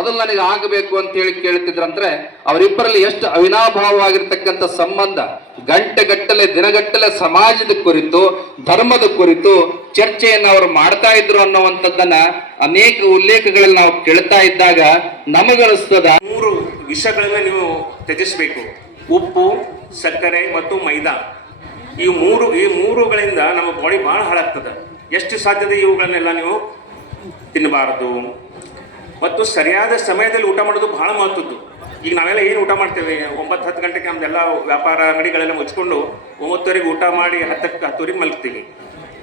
ಮೊದಲು ನನಗೆ ಆಗಬೇಕು ಅಂತ ಹೇಳಿ ಕೇಳ್ತಿದ್ರಂದ್ರೆ ಅವರಿಬ್ಬರಲ್ಲಿ ಎಷ್ಟು ಅವಿನಾಭಾವವಾಗಿರ್ತಕ್ಕಂಥ ಸಂಬಂಧ, ಗಂಟೆಗಟ್ಟಲೆ, ದಿನಗಟ್ಟಲೆ ಸಮಾಜದ ಕುರಿತು, ಧರ್ಮದ ಕುರಿತು ಚರ್ಚೆಯನ್ನು ಅವರು ಮಾಡ್ತಾ ಇದ್ರು ಅನ್ನುವಂಥದ್ದನ್ನ ಅನೇಕ ಉಲ್ಲೇಖಗಳಲ್ಲಿ ನಾವು ಕೇಳ್ತಾ ಇದ್ದಾಗ ನಮಗನಿಸ್ತದ ಮೂರು ವಿಷಗಳನ್ನ ನೀವು ತ್ಯಜಿಸಬೇಕು. ಉಪ್ಪು, ಸಕ್ಕರೆ ಮತ್ತು ಮೈದಾ. ಈ ಮೂರು, ಈ ಮೂರುಗಳಿಂದ ನಮ್ಮ ಬಾಡಿ ಬಹಳ ಹಾಳಾಗ್ತದೆ. ಎಷ್ಟು ಸಾಧ್ಯತೆ ಇವುಗಳನ್ನೆಲ್ಲ ನೀವು ತಿನ್ನಬಾರದು? ಮತ್ತು ಸರಿಯಾದ ಸಮಯದಲ್ಲಿ ಊಟ ಮಾಡೋದು ಬಹಳ ಮಹತ್ವದ್ದು. ಈಗ ನಾವೆಲ್ಲ ಏನು ಊಟ ಮಾಡ್ತೇವೆ? ಒಂಬತ್ತು ಹತ್ತು ಗಂಟೆಗೆ ನಮ್ದೆಲ್ಲ ವ್ಯಾಪಾರ ಅಂಗಡಿಗಳೆಲ್ಲ ಮುಚ್ಕೊಂಡು ಒಂಬತ್ತುವರೆಗೆ ಊಟ ಮಾಡಿ ಹತ್ತಕ್ಕೆ ಹತ್ತುವರೆಗೆ ಮಲಗ್ತೀವಿ.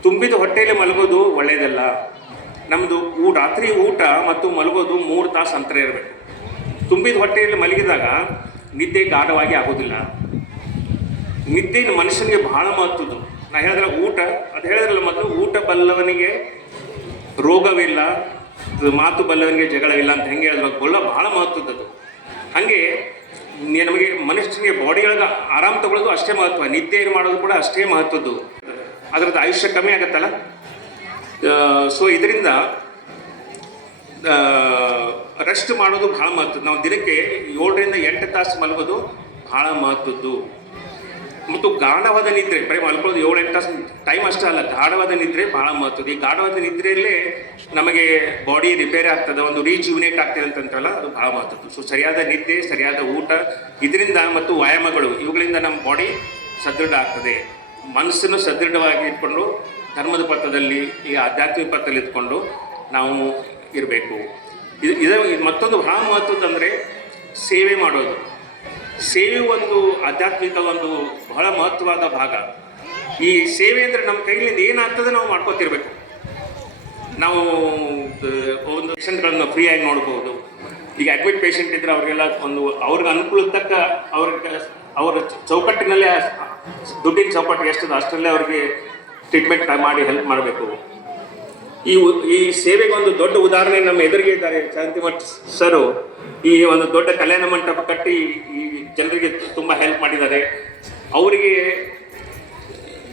ತುಂಬಿದ ಹೊಟ್ಟೆಯಲ್ಲಿ ಮಲಗೋದು ಒಳ್ಳೆಯದಲ್ಲ ನಮ್ಮದು ಊ ರಾತ್ರಿ ಊಟ ಮತ್ತು ಮಲಗೋದು ಮೂರು ತಾಸು ಅಂತರ ಇರಬೇಕು. ತುಂಬಿದ ಹೊಟ್ಟೆಯಲ್ಲಿ ಮಲಗಿದಾಗ ನಿದ್ದೆ ಗಾಢವಾಗಿ ಆಗೋದಿಲ್ಲ. ನಿದ್ದೆ ಮನುಷ್ಯನಿಗೆ ಬಹಳ ಮಹತ್ವದ್ದು. ನಾ ಹೇಳಿದ್ರೆ ಊಟ ಅದು ಹೇಳಿದ್ರಲ್ಲ ಮೊದಲು ಊಟ ಬಲ್ಲವನಿಗೆ ರೋಗವಿಲ್ಲ. ಮಾತು ಬಲ್ಲವನಿಗೆ ಜಗಳವಿಲ್ಲ ಅಂತ ಹೆಂಗೆ ಹೇಳಿದ್ರು ಗೊಲ್ಲ ಬಹಳ ಮಹತ್ವದ್ದು ಹಾಗೆ ನಮಗೆ ಮನುಷ್ಯನಿಗೆ ಬಾಡಿಯೊಳಗೆ ಆರಾಮ್ ತಗೊಳ್ಳೋದು ಅಷ್ಟೇ ಮಹತ್ವ ನಿದ್ದೆ ಏನು ಮಾಡೋದು ಕೂಡ ಅಷ್ಟೇ ಮಹತ್ವದ್ದು. ಅದರದ್ದು ಆಯುಷ್ಯ ಕಮ್ಮಿ ಆಗತ್ತಲ್ಲ? ಸೊ ಇದರಿಂದ ರೆಸ್ಟ್ ಮಾಡೋದು ಬಹಳ ಮಹತ್ವದ್ದು ನಾವು ದಿನಕ್ಕೆ ಏಳರಿಂದ ಎಂಟು ತಾಸು ಮಲಗೋದು ಬಹಳ ಮಹತ್ವದ್ದು. ಮತ್ತು ಗಾಢವಾದ ನಿದ್ರೆ, ಬರೀ ಮಲ್ಕೊಳ್ಳೋದು ಏಳು ಎಂಟು ತಾಸು ಟೈಮ್ ಅಷ್ಟೇ ಅಲ್ಲ, ಗಾಢವಾದ ನಿದ್ರೆ ಬಹಳ ಮಹತ್ವದ್ದು ಈ ಗಾಢವಾದ ನಿದ್ರೆಯಲ್ಲೇ ನಮಗೆ ಬಾಡಿ ರಿಪೇರ್ ಆಗ್ತದೆ, ಒಂದು ರೀಜುವಿನೇಟ್ ಆಗ್ತದೆ ಅಂತಂತಲ್ಲ ಅದು ಬಹಳ ಮಹತ್ವದ್ದು. ಸೊ ಸರಿಯಾದ ನಿದ್ದೆ ಸರಿಯಾದ ಊಟ, ಇದರಿಂದ ಮತ್ತು ವ್ಯಾಯಾಮಗಳು, ಇವುಗಳಿಂದ ನಮ್ಮ ಬಾಡಿ ಸದೃಢ ಆಗ್ತದೆ. ಮನಸ್ಸನ್ನು ಸದೃಢವಾಗಿ ಇಟ್ಕೊಂಡು, ಧರ್ಮದ ಪಥದಲ್ಲಿ ಈ ಆಧ್ಯಾತ್ಮಿಕ ಪಥದಲ್ಲಿ ಇದ್ಕೊಂಡು ನಾವು ಇರಬೇಕು. ಇದು ಇದು ಮತ್ತೊಂದು ಬಹಳ ಅಂದರೆ ಸೇವೆ ಮಾಡೋದು. ಸೇವೆ ಒಂದು ಆಧ್ಯಾತ್ಮಿಕ ಒಂದು ಬಹಳ ಮಹತ್ವವಾದ ಭಾಗ. ಈ ಸೇವೆ ಅಂದರೆ ನಮ್ಮ ಕೈಲಿಂದ ಏನಾಗ್ತದೆ ನಾವು ಮಾಡ್ಕೋತಿರ್ಬೇಕು. ನಾವು ಒಂದು ಪೇಷಂಟ್ಗಳನ್ನು ಫ್ರೀಯಾಗಿ ನೋಡ್ಬೋದು. ಈಗ ಅಡ್ಮಿಟ್ ಪೇಷಂಟ್ ಇದ್ರೆ ಅವರಿಗೆಲ್ಲ ಒಂದು ಅವ್ರಿಗೆ ಅನುಕೂಲಕ್ಕೆ ತಕ್ಕ ಅವರ ಚೌಕಟ್ಟಿನಲ್ಲೇ ದುಡ್ಡಿನ ಚೌಕಟ್ಟು ಎಷ್ಟಿದೆ ಅಷ್ಟರಲ್ಲೇ ಅವ್ರಿಗೆ ಟ್ರೀಟ್ಮೆಂಟ್ ಮಾಡಿ ಹೆಲ್ಪ್ ಮಾಡಬೇಕು. ಈ ಈ ಸೇವೆಗೆ ಒಂದು ದೊಡ್ಡ ಉದಾಹರಣೆ ನಮ್ಮ ಎದುರಿಗೆ ಇದ್ದಾರೆ ಶಾಂತಿಮಠ್ ಸರು. ಈ ಒಂದು ದೊಡ್ಡ ಕಲ್ಯಾಣ ಮಂಟಪ ಕಟ್ಟಿ ಈ ಜನರಿಗೆ ತುಂಬ ಹೆಲ್ಪ್ ಮಾಡಿದ್ದಾರೆ. ಅವರಿಗೆ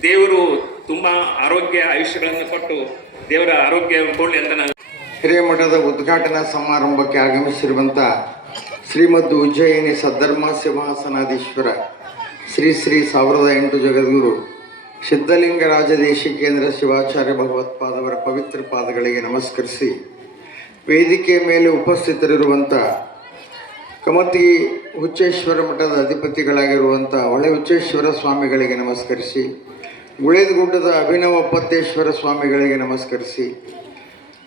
ದೇವರು ತುಂಬ ಆರೋಗ್ಯ ಆಯುಷ್ಯಗಳನ್ನು ಕೊಟ್ಟು ದೇವರ ಆರೋಗ್ಯ ಕೊಡಲಿ ಅಂತ ನಾನು ಹಿರೇಮಠದ ಉದ್ಘಾಟನಾ ಸಮಾರಂಭಕ್ಕೆ ಆಗಮಿಸಿರುವಂಥ ಶ್ರೀಮದ್ ಉಜ್ಜಯಿನಿ ಸದ್ಧರ್ಮ ಸಿಂಹಾಸನಾಧೀಶ್ವರ ಶ್ರೀ ಶ್ರೀ ಸಾವಿರದ ಎಂಟು ಜಗದ್ಗುರು ಸಿದ್ಧಲಿಂಗರಾಜ ದೇಶಿಕೇಂದ್ರ ಶಿವಾಚಾರ್ಯ ಭಗವತ್ಪಾದವರ ಪವಿತ್ರ ಪಾದಗಳಿಗೆ ನಮಸ್ಕರಿಸಿ, ವೇದಿಕೆಯ ಮೇಲೆ ಉಪಸ್ಥಿತರಿರುವಂಥ ಕಮತಿ ಹುಚ್ಚೇಶ್ವರ ಮಠದ ಅಧಿಪತಿಗಳಾಗಿರುವಂಥ ಹೊಳೆ ಹುಚ್ಚೇಶ್ವರ ಸ್ವಾಮಿಗಳಿಗೆ ನಮಸ್ಕರಿಸಿ ಗುಳೇದಗುಡ್ಡದ ಅಭಿನವ ಪತ್ತೇಶ್ವರ ಸ್ವಾಮಿಗಳಿಗೆ ನಮಸ್ಕರಿಸಿ,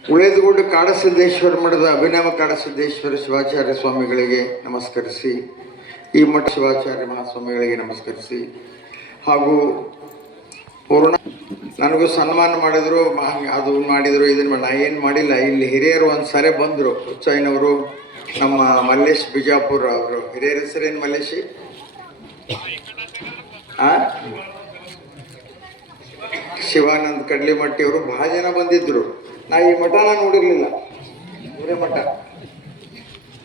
ಉಳೇದಗುಡ್ಡ ಕಾಡಸಿದ್ದೇಶ್ವರ ಮಠದ ಅಭಿನವ ಕಾಡಸಿದ್ದೇಶ್ವರ ಶಿವಾಚಾರ್ಯ ಸ್ವಾಮಿಗಳಿಗೆ ನಮಸ್ಕರಿಸಿ, ಈ ಮಠ ಶಿವಾಚಾರ್ಯ ಮಹಾಸ್ವಾಮಿಗಳಿಗೆ ನಮಸ್ಕರಿಸಿ ಹಾಗೂ ಪೂರ್ಣ. ನನಗೂ ಸನ್ಮಾನ ಮಾಡಿದ್ರು ಅದು ಮಾಡಿದ್ರು, ಇದನ್ನ ಮಾಡಿ- ನಾ ಏನು ಮಾಡಿಲ್ಲ. ಇಲ್ಲಿ ಹಿರಿಯರು ಒಂದು ಸರಿ ಬಂದರು. ಹುಚ್ಚಯ್ಯನವರು, ನಮ್ಮ ಮಲ್ಲೇಶ್ ಬಿಜಾಪುರ ಅವರು. ಹಿರಿಯರ ಹೆಸರೇನು ಮಲ್ಲೇಶಿ? ಶಿವಾನಂದ್ ಕಡ್ಲಿಮಟ್ಟಿ ಅವರು ಬಹಳ ಜನ ಬಂದಿದ್ರು. ನಾ ಈ ಮಠನ ನೋಡಿರ್ಲಿಲ್ಲ. ಇವರೇ ಮಠ.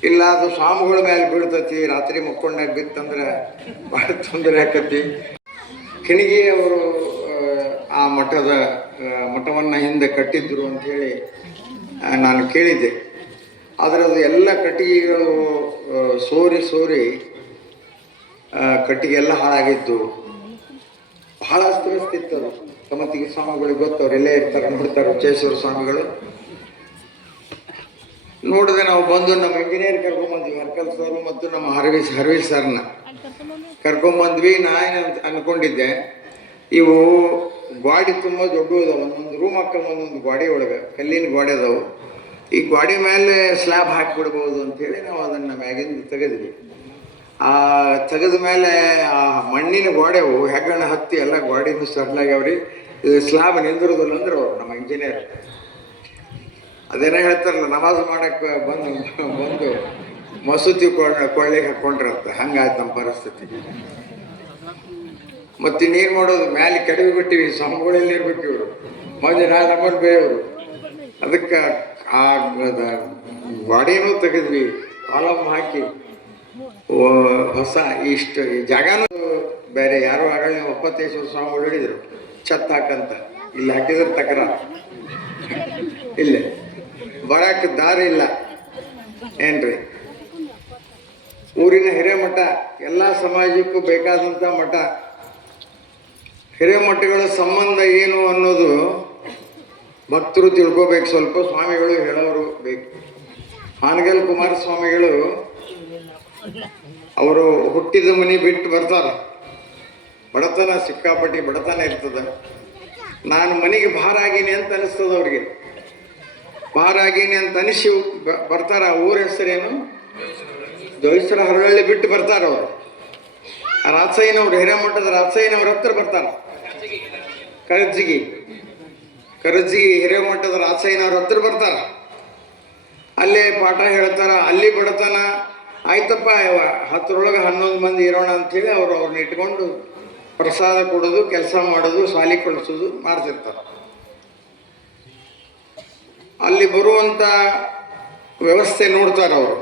ಇಲ್ಲ, ಅದು ಸ್ವಾಮಿಗಳ ಮೇಲೆ ಬೀಳ್ತತಿ. ರಾತ್ರಿ ಮುಕ್ಕೊಂಡಾಗ ಬಿತ್ತಂದ್ರೆ ಭಾಳ ತೊಂದರೆ ಆಕತಿ. ಕಿಣಿಗೆ ಅವರು ಆ ಮಠದ ಮಠವನ್ನು ಹಿಂದೆ ಕಟ್ಟಿದ್ರು ಅಂಥೇಳಿ ನಾನು ಕೇಳಿದ್ದೆ. ಆದರೆ ಅದು ಎಲ್ಲ ಕಟ್ಟಿಗೆಗಳು ಸೋರಿ ಸೋರಿ ಕಟ್ಟಿಗೆ ಎಲ್ಲ ಹಾಳಾಗಿತ್ತು ಬಹಳ ಅಸ್ತವ್ಯಸ್ತಿತ್ತು ಅದು ಸಮತಿಗೆ ಸ್ವಾಮಿಗಳಿಗೆ ಗೊತ್ತು ಅವ್ರು ಎಲ್ಲೇ ಇರ್ತಾರೆ, ನೋಡ್ತಾರೆ ಉಚ್ಚೇಶ್ವರ ಸ್ವಾಮಿಗಳು. ನೋಡಿದೆ ನಾವು ಬಂದು ನಮ್ಮ ಇಂಜಿನಿಯರ್ ಕರ್ಕೊಂಬಂದ್ವಿ, ಹರ್ಕಲ್ ಸರ್ ಮತ್ತು ನಮ್ಮ ಹರ್ವೀಸ್ ಹರ್ವೀಸ್ ಸರ್ನ. ಕರ್ಕೊಂಬಂದ್ವಿ ನಾನು ಅನ್ಕೊಂಡಿದ್ದೆ, ಇವು ಗಾಡಿ ತುಂಬ ದೊಡ್ಡ ಇದಾವೆ. ಒಂದೊಂದು ರೂಮ್ ಹಾಕೊಂಡು ಒಂದೊಂದು ಗ್ವಾಡಿ ಒಳಗೆ, ಕಲ್ಲಿನ ಗ್ವಾಡಿ ಅದಾವೆ. ಈ ಗ್ವಾಡಿ ಮೇಲೆ ಸ್ಲ್ಯಾಬ್ ಹಾಕಿಬಿಡ್ಬೋದು ಅಂತೇಳಿ ನಾವು ಅದನ್ನು ಮ್ಯಾಗಿಂದ ತೆಗೆದ್ವಿ. ಆ ತೆಗೆದ ಮೇಲೆ ಆ ಮಣ್ಣಿನ ಗೋಡೆವು ಹೆಗ್ಗಣ, ಹತ್ತಿ ಎಲ್ಲ ಗೋಡಿನೂ ಸಡ್ಲಾಗ್ಯಾವ್ರಿ ಇದು ಸ್ಲ್ಯಾಬ್ ನಿಂದಿರೋದಿಲ್ಲ ಅಂದ್ರೆ ಅವ್ರು ನಮ್ಮ ಇಂಜಿನಿಯರ್ ಅದೇನೇ ಹೇಳ್ತಾರಲ್ಲ, ನಮಾಜ್ ಮಾಡಕ್ಕೆ ಬಂದು ಬಂದು ಮಸೂತಿ ಕೊಳ್ಳ ಕೊಳ್ಳಿಗೆ ಹಾಕ್ಕೊಂಡ್ರಂತ ಹಂಗಾಯ್ತು ನಮ್ಮ ಪರಿಸ್ಥಿತಿ. ಮತ್ತೆ ನೀರು ಮಾಡೋದು ಮ್ಯಾಲೆ ಕೆಡವಿ ಬಿಟ್ಟಿವಿ ಸಂಬಳಲ್ಲಿ ಇರ್ಬೇಕು ಇವರು. ಮಂದಿ ನಾಳೆ ನಮ್ಮಲ್ಲಿ ಬೇಯವರು ಅದಕ್ಕೆ ಆ ಬಾಡಿನೂ ತೆಗೆದ್ವಿ ಕಾಲಮ್ ಹಾಕಿ. ಹೊಸ ಇಷ್ಟು ಜಾಗನೂ ಬೇರೆ, ಯಾರೋ ಆಗಲೇ ಒಪ್ಪತ್ತೇಶ್ವರ ಸ್ವಾಮಿಗಳು ಹೇಳಿದರು ಛತ್ ಹಾಕಂತ. ಇಲ್ಲಿ ಹಾಕಿದ್ರೆ ತಕರ ಇಲ್ಲ. ಬರಕ್ಕೆ ದಾರಿ ಇಲ್ಲ. ಏನ್ರಿ? ಊರಿನ ಹಿರೇಮಠ, ಎಲ್ಲ ಸಮಾಜಕ್ಕೂ ಬೇಕಾದಂಥ ಮಠ. ಹಿರೇಮಠಗಳ ಸಂಬಂಧ ಏನು ಅನ್ನೋದು ಭಕ್ತರು ತಿಳ್ಕೋಬೇಕು. ಸ್ವಲ್ಪ ಸ್ವಾಮಿಗಳು ಹೇಳೋರು ಬೇಕು. ಹಾನಗಲ್ ಕುಮಾರಸ್ವಾಮಿಗಳು ಅವರು ಹುಟ್ಟಿದ ಮನೆ ಬಿಟ್ಟು ಬರ್ತಾರೆ. ಬಡತನ ಸಿಕ್ಕಾಪಟ್ಟಿ ಬಡತನ ಇರ್ತದ. ನಾನು ಮನೆಗೆ ಭಾರ ಆಗೀನಿ ಅಂತ ಅನಿಸ್ತದ ಅವ್ರಿಗೆ. ಭಾರ ಆಗೀನಿ ಅಂತ ಅನಿಸಿ ಬರ್ತಾರ. ಊರ ಹೆಸರೇನು? ದೋಯಿಸರ ಹರಳಳ್ಳಿ ಬಿಟ್ಟು ಬರ್ತಾರ ಅವರು. ರಾಜಸಯ್ಯನವ್ರು ಹಿರೇಮಠದ ರಾಜಸಯ್ಯನವ್ರ ಹತ್ರ ಬರ್ತಾರ. ಕರಜ್ಜಿಗಿ. ಕರಜ್ಜಿಗಿ ಹಿರೇಮಠದ ರಾಸಯ್ಯನವ್ರ ಹತ್ರ ಬರ್ತಾರ. ಅಲ್ಲೇ ಪಾಠ ಹೇಳ್ತಾರ, ಅಲ್ಲಿ ಬಡತನ. ಆಯ್ತಪ್ಪ ಹತ್ತರೊಳಗೆ ಹನ್ನೊಂದು ಮಂದಿ ಇರೋಣ ಅಂಥೇಳಿ ಅವ್ರು ಅವ್ರನ್ನ ಇಟ್ಕೊಂಡು ಪ್ರಸಾದ ಕೊಡೋದು, ಕೆಲಸ ಮಾಡೋದು ಸಾಲಿ ಕಳಿಸೋದು ಮಾಡ್ತಿರ್ತಾರೆ. ಅಲ್ಲಿ ಬರುವಂಥ ವ್ಯವಸ್ಥೆ ನೋಡ್ತಾರೆ ಅವರು.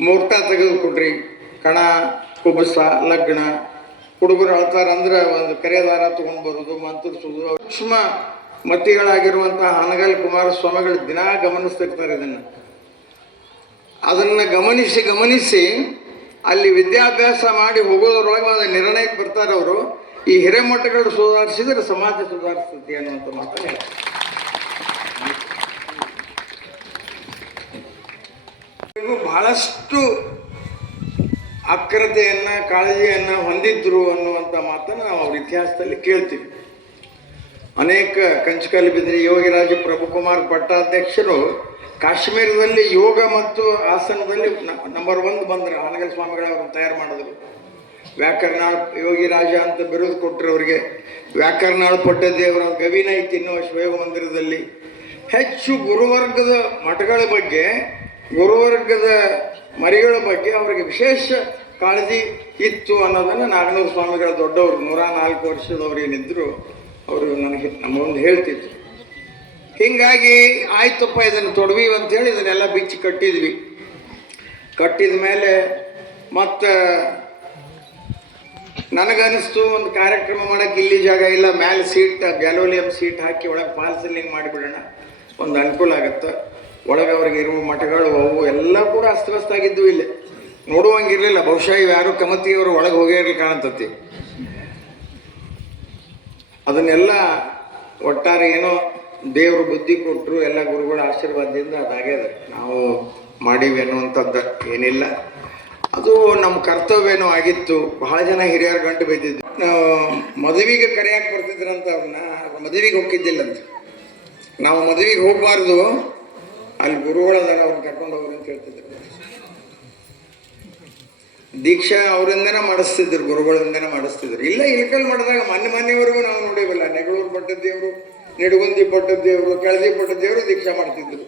ಮೂರ್ತ ತೆಗೆದು ಕೊಡ್ರಿ ಕಣ, ಕುಬಸ, ಲಗ್ನ ಹುಡುಗರು ಅಳ್ತಾರ ಅಂದ್ರೆ ಒಂದು ಕರೆದಾರ ತಗೊಂಡ್ ಬರೋದು ಮಂತ್ರಿಸೋದು ಸೂಕ್ಷ್ಮ ಮತಿಗಳಾಗಿರುವಂತಹ ಹನಗಲ್ ಕುಮಾರಸ್ವಾಮಿಗಳು ದಿನಾ ಗಮನಿಸ್ತಿರ್ತಾರೆ ಇದನ್ನ. ಅದನ್ನ ಗಮನಿಸಿ ಗಮನಿಸಿ ಅಲ್ಲಿ ವಿದ್ಯಾಭ್ಯಾಸ ಮಾಡಿ ಹೋಗೋದ್ರೊಳಗೆ ಒಂದು ನಿರ್ಣಯಕ್ಕೆ ಬರ್ತಾರೆ ಅವರು. ಈ ಹಿರೇಮಠಗಳು ಸುಧಾರಿಸಿದ್ರೆ ಸಮಾಜ ಸುಧಾರಿಸ್ತೈತಿ ಅನ್ನುವಂಥ ಮಾತನ್ನು ಹೇಳ್ತಾರೆ. ಬಹಳಷ್ಟು ಅಕ್ರತೆಯನ್ನ, ಕಾಳಜಿಯನ್ನ ಹೊಂದಿದ್ರು ಅನ್ನುವಂಥ ಮಾತನ್ನು ನಾವು ಅವ್ರ ಇತಿಹಾಸದಲ್ಲಿ ಕೇಳ್ತೀವಿ. ಅನೇಕ ಕಂಚಕಲ್ ಬಿದ್ರಿ ಯೋಗಿರಾಜ ಪ್ರಭುಕುಮಾರ್ ಪಟ್ಟಾಧ್ಯಕ್ಷರು ಕಾಶ್ಮೀರದಲ್ಲಿ ಯೋಗ ಮತ್ತು ಆಸನದಲ್ಲಿ ನಂಬರ್ ಒಂದು ಬಂದರು ಹಾನಗಲ್ ಸ್ವಾಮಿಗಳವ್ರನ್ನ ತಯಾರು ಮಾಡಿದ್ರು. ವ್ಯಾಕರ್ನಾಳ್ ಯೋಗಿರಾಜ ಅಂತ ಬಿರುದು ಕೊಟ್ಟರು ಅವರಿಗೆ ವ್ಯಾಕರಣಾಳ್ ಪಟ್ಟದೇವರ ಗವಿನೈತಿ ತಿನ್ನುವ ಶಿವಯೋಗ ಮಂದಿರದಲ್ಲಿ ಹೆಚ್ಚು ಗುರುವರ್ಗದ ಮಠಗಳ ಬಗ್ಗೆ ಗುರುವರ್ಗದ ಮರಿಗಳ ಬಗ್ಗೆ ಅವರಿಗೆ ವಿಶೇಷ ಕಾಳಜಿ ಇತ್ತು ಅನ್ನೋದನ್ನು ನಾಗನೂರು ಸ್ವಾಮಿಗಳ ದೊಡ್ಡವರು ನೂರ ನಾಲ್ಕು ವರ್ಷದವ್ರು ಏನಿದ್ರು, ಅವರು ನನಗೆ ನಮ್ಮ ಮುಂದೆ ಹೇಳ್ತಿದ್ರು. ಹಿಂಗಾಗಿ, ಆಯ್ತಪ್ಪ, ಇದನ್ನು ತೊಡವಿ ಅಂತೇಳಿ ಇದನ್ನೆಲ್ಲ ಬಿಚ್ಚಿ ಕಟ್ಟಿದ್ವಿ. ಕಟ್ಟಿದ ಮೇಲೆ ಮತ್ತು ನನಗನ್ನಿಸ್ತು, ಒಂದು ಕಾರ್ಯಕ್ರಮ ಮಾಡಕ್ಕೆ ಇಲ್ಲಿ ಜಾಗ ಇಲ್ಲ, ಮ್ಯಾಲೆ ಸೀಟ್, ಗ್ಯಾಲೋಲಿಯಂ ಸೀಟ್ ಹಾಕಿ ಒಳಗೆ ಪಾಲ್ಸಲಿಂಗ್ ಮಾಡಿಬಿಡೋಣ, ಒಂದು ಅನುಕೂಲ ಆಗತ್ತೆ. ಒಳಗೆ ಅವ್ರಿಗೆ ಇರುವ ಮಠಗಳು, ಅವು ಎಲ್ಲ ಕೂಡ ಅಸ್ತವ್ಯಸ್ತ ಆಗಿದ್ವು ಇಲ್ಲಿ. ನೋಡುವಂಗಿರ್ಲಿಲ್ಲ, ಬಹುಶಃ ಯಾರು ಕಮತಿಯವರು ಒಳಗೆ ಹೋಗಿರ್ಲಿ ಕಾಣತತಿ. ಅದನ್ನೆಲ್ಲ ಒಟ್ಟಾರೆ ಏನೋ ದೇವರು ಬುದ್ಧಿ ಕೊಟ್ಟರು ಎಲ್ಲ ಗುರುಗಳ ಆಶೀರ್ವಾದದಿಂದ ಅದಾಗ್ಯದ. ನಾವು ಮಾಡೀವಿ ಅನ್ನುವಂಥದ್ದು ಏನಿಲ್ಲ. ಅದು ನಮ್ಮ ಕರ್ತವ್ಯನೂ ಆಗಿತ್ತು. ಬಹಳ ಜನ ಹಿರಿಯರು ಗಂಟು ಬಿದ್ದಿದ್ದು. ಮದುವೆಗೆ ಕರೆಯಕ್ಕೆ ಬರ್ತಿದ್ರಂತ ಅವ್ರನ್ನ ಮದುವೆಗೆ ಹೋಗಿದ್ದಿಲ್ಲಂತ ನಾವು ಮದುವೆಗೆ ಹೋಗಬಾರ್ದು. ಅಲ್ಲಿ ಗುರುಗಳದಾರ ಅವ್ರನ್ನ ಕರ್ಕೊಂಡು ಹೋಗ್ರಿ ಅಂತ ಹೇಳ್ತಿದ್ರು. ದೀಕ್ಷಾ ಅವರಿಂದನೇ ಮಾಡಿಸ್ತಿದ್ರು, ಗುರುಗಳಿಂದನೇ ಮಾಡಿಸ್ತಿದ್ರು. ಇಲ್ಲ ಇಳ್ಕಲ್ ಮಾಡಿದಾಗ ಮೊನ್ನೆ ಮನೆಯವರೆಗೂ ನಾವು ನೋಡೇವಲ್ಲ ನೆಗಳೂರು ಪಟ್ಟದೇವರು ನಿಡಗುಂದಿ ಪಟ್ಟದೇವರು ಕೆಳದಿ ಪಟ್ಟದೇವರು ದೀಕ್ಷಾ ಮಾಡ್ತಿದ್ರು.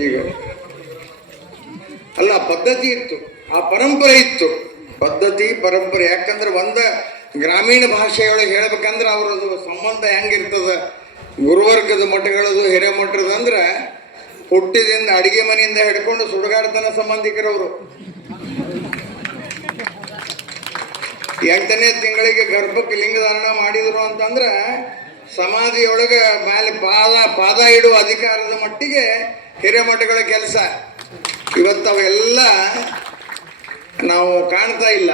ಈಗ ಅಲ್ಲ, ಪದ್ಧತಿ ಇತ್ತು. ಆ ಪರಂಪರೆ ಇತ್ತು. ಪದ್ಧತಿ, ಪರಂಪರೆ. ಯಾಕಂದ್ರೆ ಒಂದ ಗ್ರಾಮೀಣ ಭಾಷೆಯೊಳಗೆ ಹೇಳ್ಬೇಕಂದ್ರೆ ಅವ್ರದ್ದು ಸಂಬಂಧ ಹೆಂಗಿರ್ತದ? ಗುರುವರ್ಗದ ಮಠಗಳದು, ಹಿರೇಮಠದ ಅಂದ್ರೆ ಹುಟ್ಟಿದಿಂದ ಅಡಿಗೆ ಮನೆಯಿಂದ ಹಿಡ್ಕೊಂಡು ಸುಡುಗಾಡ್ತನ ಸಂಬಂಧಿಕರವರು. ಎಂಟನೇ ತಿಂಗಳಿಗೆ ಗರ್ಭಕ್ಕೆ ಲಿಂಗಧಾರಣ ಮಾಡಿದ್ರು ಅಂತಂದ್ರೆ ಸಮಾಧಿಯೊಳಗೆ ಮೇಲೆ ಪಾದ ಪಾದ ಇಡುವ ಅಧಿಕಾರದ ಮಟ್ಟಿಗೆ ಹಿರೇಮಠಗಳ ಕೆಲಸ. ಇವತ್ತು ಅವೆಲ್ಲ ನಾವು ಕಾಣ್ತಾ ಇಲ್ಲ.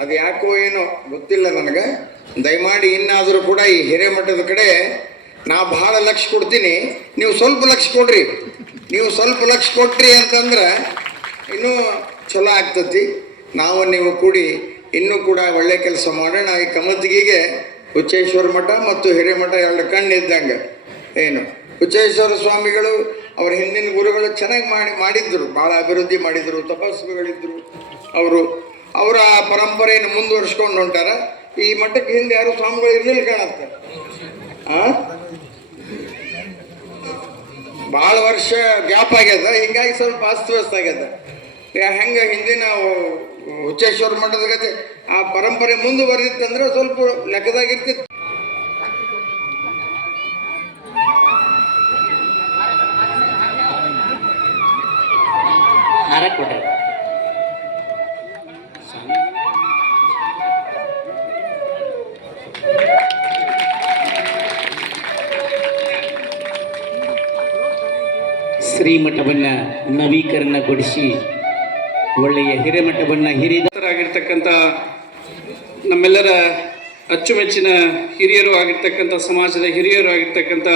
ಅದು ಯಾಕೋ ಏನೋ ಗೊತ್ತಿಲ್ಲ ನನಗೆ. ದಯಮಾಡಿ ಇನ್ನಾದರೂ ಕೂಡ ಈ ಹಿರೇಮಠದ ಕಡೆ ನಾ ಬಹಳ ಲಕ್ಷ ಕೊಡ್ತೀನಿ. ನೀವು ಸ್ವಲ್ಪ ಲಕ್ಷ ಕೊಡ್ರಿ. ನೀವು ಸ್ವಲ್ಪ ಲಕ್ಷ ಕೊಟ್ರಿ ಅಂತಂದ್ರೆ ಇನ್ನೂ ಚಲೋ ಆಗ್ತತಿ. ನಾವು ನೀವು ಕೂಡಿ ಇನ್ನೂ ಕೂಡ ಒಳ್ಳೆ ಕೆಲಸ ಮಾಡೋಣ. ಈ ಕಮತಿಗೆ ಉಚ್ಚೇಶ್ವರ ಮಠ ಮತ್ತು ಹಿರೇಮಠ ಎರಡು ಕಣ್ಣಿದ್ದಂಗೆ ಏನು? ಉಚ್ಚೇಶ್ವರ ಸ್ವಾಮಿಗಳು ಅವ್ರ ಹಿಂದಿನ ಗುರುಗಳು ಚೆನ್ನಾಗಿ ಮಾಡಿ, ಮಾಡಿದ್ರು. ಭಾಳ ಅಭಿವೃದ್ಧಿ ಮಾಡಿದ್ರು. ತಪಸ್ವಿಗಳಿದ್ರು ಅವರು. ಅವರ ಪರಂಪರೆಯನ್ನು ಮುಂದುವರ್ಸ್ಕೊಂಡು ಹೊಂಟಾರ. ಈ ಮಠಕ್ಕೆ ಹಿಂದೆ ಯಾರು ಸ್ವಾಮಿಗಳು ಇರಲಿಲ್ಲ ಕಾಣತ್ತೆ. ಆ? ಭಾಳ ವರ್ಷ ಗ್ಯಾಪ್ ಆಗ್ಯದ. ಹಿಂಗಾಗಿ ಸ್ವಲ್ಪ ಅಸ್ತವ್ಯಸ್ತ ಆಗ್ಯದ. ಹೆಂಗೆ ಹಿಂದಿನ ಉಚ್ಚೇಶ್ವರ ಮಠದ ಗತೆ ಆ ಪರಂಪರೆ ಮುಂದುವರೆದಿತ್ತಂದ್ರೆ ಸ್ವಲ್ಪ ಲೆಕ್ಕದಾಗಿರ್ತಿತ್ತು. ಶ್ರೀಮಠವನ್ನು ನವೀಕರಣಗೊಳಿಸಿ ಒಳ್ಳೆಯ ಹಿರೇಮಠವನ್ನು ಹಿರಿದರಾಗಿರ್ತಕ್ಕಂಥ ನಮ್ಮೆಲ್ಲರ ಅಚ್ಚುಮೆಚ್ಚಿನ ಹಿರಿಯರು ಆಗಿರ್ತಕ್ಕಂಥ ಸಮಾಜದ ಹಿರಿಯರು ಆಗಿರ್ತಕ್ಕಂಥ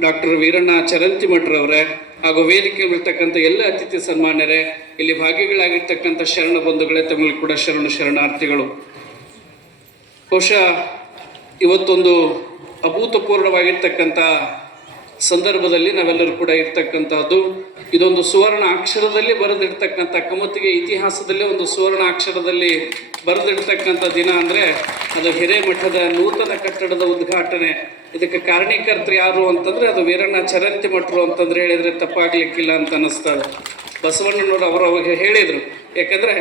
ಡಾಕ್ಟರ್ ವೀರಣ್ಣ ಚರಂತಿಮಠರವರೇ ಹಾಗೂ ವೇದಿಕೆ ಬರ್ತಕ್ಕಂಥ ಎಲ್ಲ ಅತಿಥಿ ಸನ್ಮಾನ್ಯರೇ, ಇಲ್ಲಿ ಭಾಗಿಗಳಾಗಿರ್ತಕ್ಕಂಥ ಶರಣ ಬಂಧುಗಳೇ ತಮಗೆ ಕೂಡ ಶರಣ ಶರಣಾರ್ಥಿಗಳು. ಬಹುಶಃ ಇವತ್ತೊಂದು ಅಭೂತಪೂರ್ಣವಾಗಿರ್ತಕ್ಕಂಥ ಸಂದರ್ಭದಲ್ಲಿ ನಾವೆಲ್ಲರೂ ಕೂಡ ಇರ್ತಕ್ಕಂಥದ್ದು. ಇದೊಂದು ಸುವರ್ಣ ಅಕ್ಷರದಲ್ಲಿ ಬರೆದಿರ್ತಕ್ಕಂಥ ಕಮತಿಗೆ ಇತಿಹಾಸದಲ್ಲೇ ಒಂದು ಸುವರ್ಣ ಅಕ್ಷರದಲ್ಲಿ ಬರೆದಿರ್ತಕ್ಕಂಥ ದಿನ ಅಂದರೆ ಅದು ಹಿರೇಮಠದ ನೂತನ ಕಟ್ಟಡದ ಉದ್ಘಾಟನೆ. ಇದಕ್ಕೆ ಕಾರಣೀಕರ್ತರು ಯಾರು ಅಂತಂದರೆ ಅದು ವೀರಣ್ಣ ಚರಂತಿ ಮಠರು ಅಂತಂದ್ರೆ ಹೇಳಿದರೆ ತಪ್ಪಾಗ್ಲಿಕ್ಕಿಲ್ಲ ಅಂತ ಅನ್ನಿಸ್ತದೆ. ಬಸವಣ್ಣನವರು ಅವರು ಅವಾಗ ಹೇಳಿದರು. ಯಾಕಂದರೆ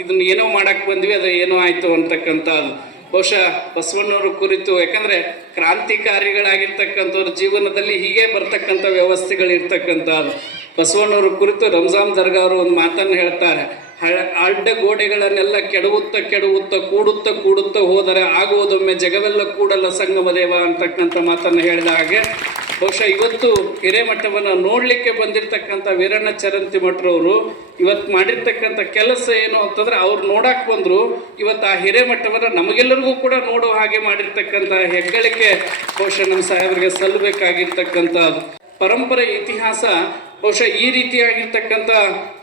ಇದನ್ನು ಏನೋ ಮಾಡೋಕ್ಕೆ ಬಂದ್ವಿ, ಅದು ಏನೋ ಆಯಿತು ಅಂತಕ್ಕಂಥದ್ದು. ಬಹುಶಃ ಬಸವಣ್ಣವ್ರ ಕುರಿತು, ಯಾಕಂದರೆ ಕ್ರಾಂತಿಕಾರಿಗಳಾಗಿರ್ತಕ್ಕಂಥವ್ರ ಜೀವನದಲ್ಲಿ ಹೀಗೆ ಬರ್ತಕ್ಕಂಥ ವ್ಯವಸ್ಥೆಗಳಿರ್ತಕ್ಕಂಥದ್ದು ಬಸವಣ್ಣವ್ರ ಕುರಿತು ರಂಜಾನ್ ದರ್ಗಾ ಅವರು ಒಂದು ಮಾತನ್ನು ಹೇಳ್ತಾರೆ. ಹಳ, ಅಡ್ಡ ಗೋಡೆಗಳನ್ನೆಲ್ಲ ಕೆಡವುತ್ತ ಕೆಡವುತ್ತ ಕೂಡುತ್ತ ಕೂಡುತ್ತ ಹೋದರೆ ಆಗುವುದೊಮ್ಮೆ ಜಗವೆಲ್ಲ ಕೂಡಲ್ಲ ಸಂಗಮದೇವ ಅಂತಕ್ಕಂಥ ಮಾತನ್ನು ಹೇಳಿದ ಹಾಗೆ ಬಹುಶಃ ಇವತ್ತು ಹಿರೇಮಠವನ್ನು ನೋಡಲಿಕ್ಕೆ ಬಂದಿರತಕ್ಕಂಥ ವೀರಣ್ಣ ಚರಂತಿ ಮಠರವರು ಇವತ್ತು ಮಾಡಿರ್ತಕ್ಕಂಥ ಕೆಲಸ ಏನು ಅಂತಂದ್ರೆ ಅವ್ರು ನೋಡಕ್ಕೆ ಬಂದರು. ಇವತ್ತು ಆ ಹಿರೇಮಠವನ್ನು ನಮಗೆಲ್ಲರಿಗೂ ಕೂಡ ನೋಡೋ ಹಾಗೆ ಮಾಡಿರ್ತಕ್ಕಂಥ ಹೆಗ್ಗಳಿಕೆ ಬಹುಶಃ ನಮ್ಮ ಸಾಹೇಬರಿಗೆ ಸಲ್ಲಬೇಕಾಗಿರ್ತಕ್ಕಂಥ ಪರಂಪರೆ ಇತಿಹಾಸ. ಬಹುಶಃ ಈ ರೀತಿಯಾಗಿರ್ತಕ್ಕಂಥ